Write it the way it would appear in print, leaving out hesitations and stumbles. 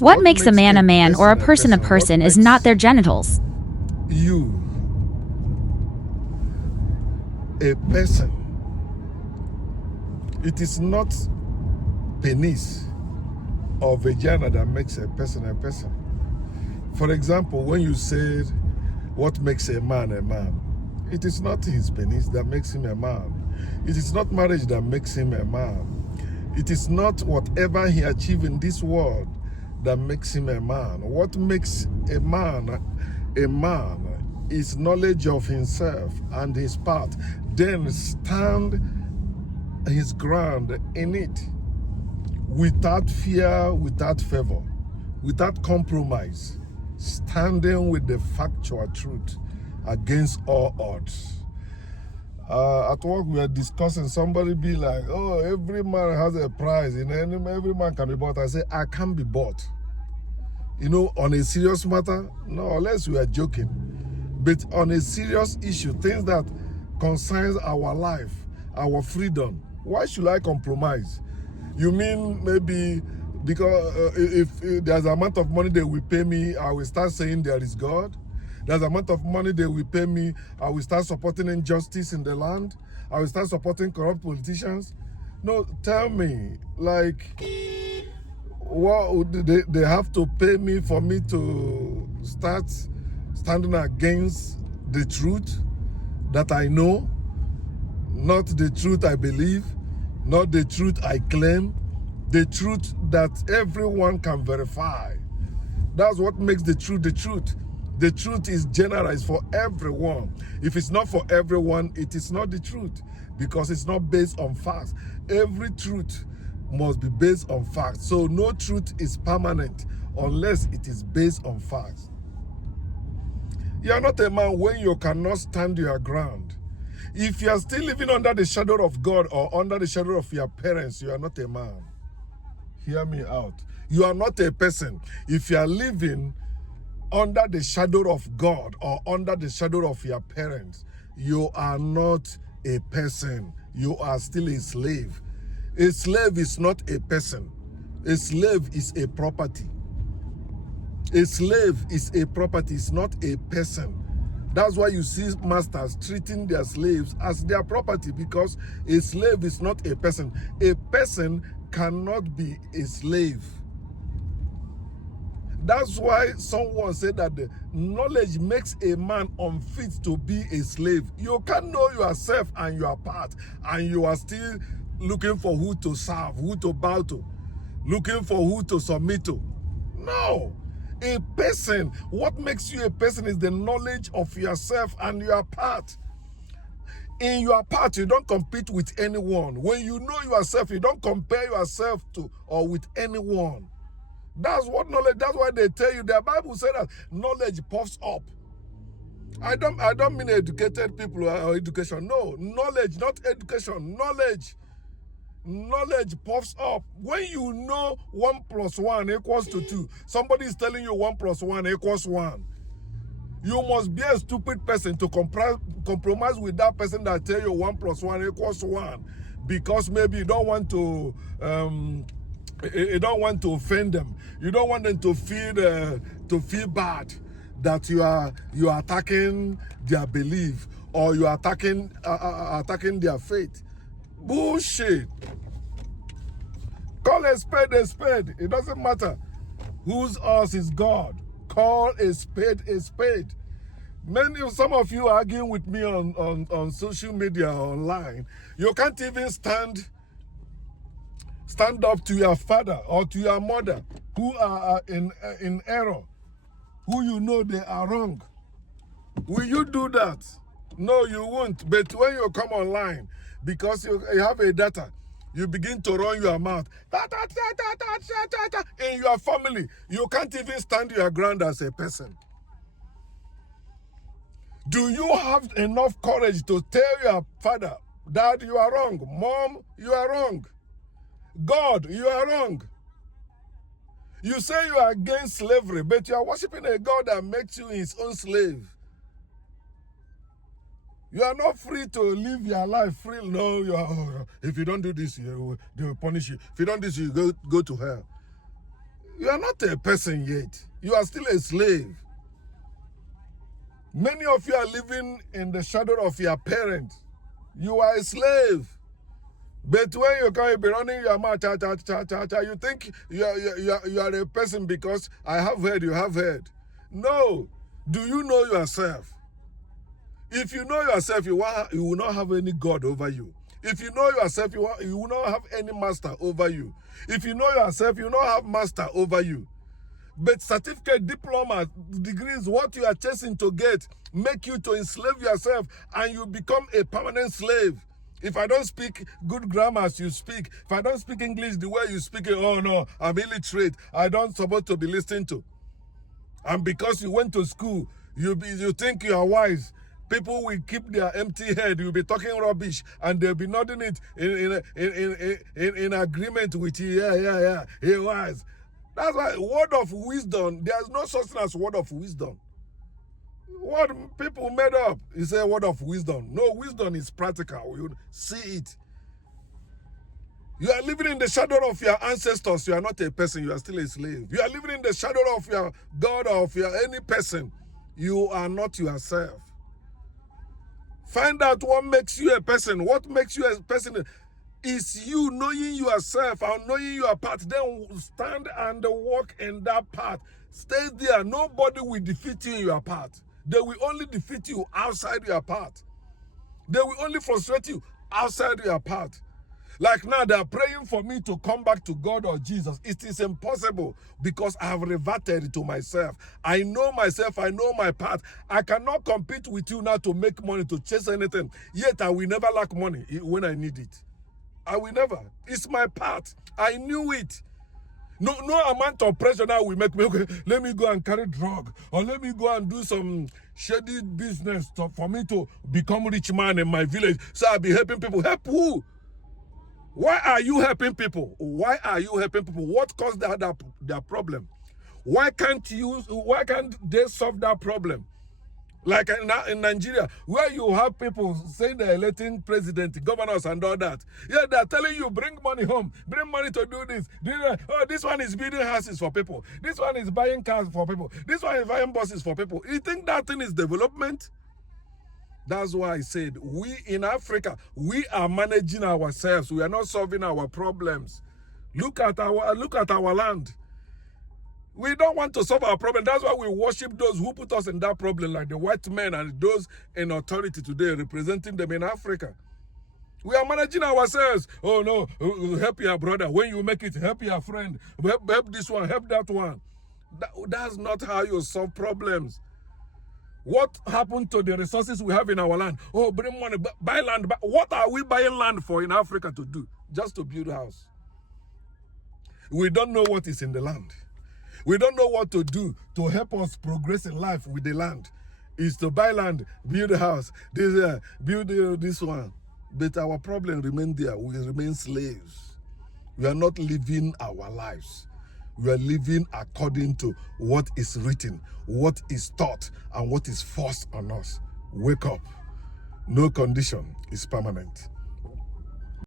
What makes a man or a person is not their genitals. You, a person. It is not penis or vagina that makes a person a person. For example, when you said, what makes a man, it is not his penis that makes him a man. It is not marriage that makes him a man. It is not whatever he achieved in this world that makes him a man. What makes a man is knowledge of himself and his part. Then stand his ground in it without fear, without favor, without compromise, standing with the factual truth against all odds. At work we are discussing, somebody be like, oh, every man has a price, every man can be bought. I say, I can't be bought. On a serious matter, no, unless we are joking. But on a serious issue, things that concerns our life, our freedom, why should I compromise? You mean maybe because if there's an amount of money they will pay me, I will start saying there is God? There's an amount of money they will pay me, I will start supporting injustice in the land? I will start supporting corrupt politicians? No, tell me, like, what would they have to pay me for me to start standing against the truth that I know, not the truth I believe, not the truth I claim, the truth that everyone can verify? That's what makes the truth the truth. The truth is generalized for everyone. If it's not for everyone, it is not the truth, because it's not based on facts. Every truth must be based on facts. So no truth is permanent unless it is based on facts. You are not a man when you cannot stand your ground. If you are still living under the shadow of God or under the shadow of your parents, you are not a man. Hear me out. You are not a person. If you are living under the shadow of God or under the shadow of your parents, you are not a person. You are still a slave. A slave is not a person. A slave is a property. A slave is a property, it's not a person. That's why you see masters treating their slaves as their property, because a slave is not a person. A person cannot be a slave. That's why someone said that the knowledge makes a man unfit to be a slave. You can't know yourself and your part, and you are still looking for who to serve, who to bow to, looking for who to submit to. No. A person, what makes you a person is the knowledge of yourself and your part. In your part, you don't compete with anyone. When you know yourself, you don't compare yourself to or with anyone. That's what knowledge, that's why they tell you, the Bible says that knowledge puffs up. I don't mean educated people or education. No, knowledge, not education, knowledge. Knowledge puffs up. When you know 1 + 1 = 2, somebody is telling you 1 + 1 = 1. You must be a stupid person to compromise with that person that tell you 1 + 1 = 1, because maybe you don't want to offend them. You don't want them to feel bad that you are attacking their belief, or you are attacking their faith. Bullshit. Call a spade a spade. It doesn't matter whose us is God. Call a spade a spade. Some of you arguing with me on social media, online. You can't even stand up to your father or to your mother who are in error, who you know they are wrong. Will you do that? No, you won't. But when you come online, because you have a data, you begin to run your mouth. In your family, you can't even stand your ground as a person. Do you have enough courage to tell your father, Dad, you are wrong. Mom, you are wrong. God, you are wrong. You say you are against slavery, but you are worshiping a God that makes you his own slave. You are not free to live your life free. No, if you don't do this, they will punish you. If you don't do this, you go to hell. You are not a person yet. You are still a slave. Many of you are living in the shadow of your parents. You are a slave. But when you can be running your mouth, you think you are a person because I have heard, you have heard. No. Do you know yourself? If you know yourself, you will not have any God over you. If you know yourself, you will not have any master over you. If you know yourself, you will not have master over you. But certificate, diploma, degrees, what you are chasing to get, make you to enslave yourself and you become a permanent slave. If I don't speak good grammar as you speak, if I don't speak English the way you speak it, oh no, I'm illiterate. I don't supposed to be listening to. And because you went to school, you think you are wise. People will keep their empty head. You'll be talking rubbish, and they'll be nodding it in agreement with you. Yeah. He wise. That's why word of wisdom. There's no such thing as word of wisdom. What people made up is a word of wisdom. No, wisdom is practical. You see it. You are living in the shadow of your ancestors. You are not a person. You are still a slave. You are living in the shadow of your God or of your any person. You are not yourself. Find out what makes you a person. What makes you a person is you knowing yourself and knowing your path. Then stand and walk in that path. Stay there. Nobody will defeat you in your path. They will only defeat you outside your path. They will only frustrate you outside your path. Like now, they are praying for me to come back to God or Jesus. It is impossible because I have reverted to myself. I know myself. I know my path. I cannot compete with you now to make money, to chase anything. Yet I will never lack money when I need it. I will never. It's my path. I knew it. No amount of pressure now will make me, okay, let me go and carry drug, or let me go and do some shady business for me to become rich man in my village. So I'll be helping people. Help who? Why are you helping people? Why are you helping people? What caused their problem? Why can't they solve that problem? Like in Nigeria, where you have people saying they're electing president, governors and all that. Yeah, they're telling you, bring money home, bring money to do this. Oh, this one is building houses for people. This one is buying cars for people. This one is buying buses for people. You think that thing is development? That's why I said, we in Africa, we are managing ourselves. We are not solving our problems. Look at our land. We don't want to solve our problem. That's why we worship those who put us in that problem, like the white men and those in authority today, representing them in Africa. We are managing ourselves. Oh no, help your brother. When you make it, help your friend. Help this one, help that one. That's not how you solve problems. What happened to the resources we have in our land? Oh, bring money, buy land. What are we buying land for in Africa to do? Just to build a house. We don't know what is in the land. We don't know what to do to help us progress in life with the land. Is to buy land, build a house, build this one. But our problem remains there. We remain slaves. We are not living our lives. We are living according to what is written, what is taught, and what is forced on us. Wake up. No condition is permanent.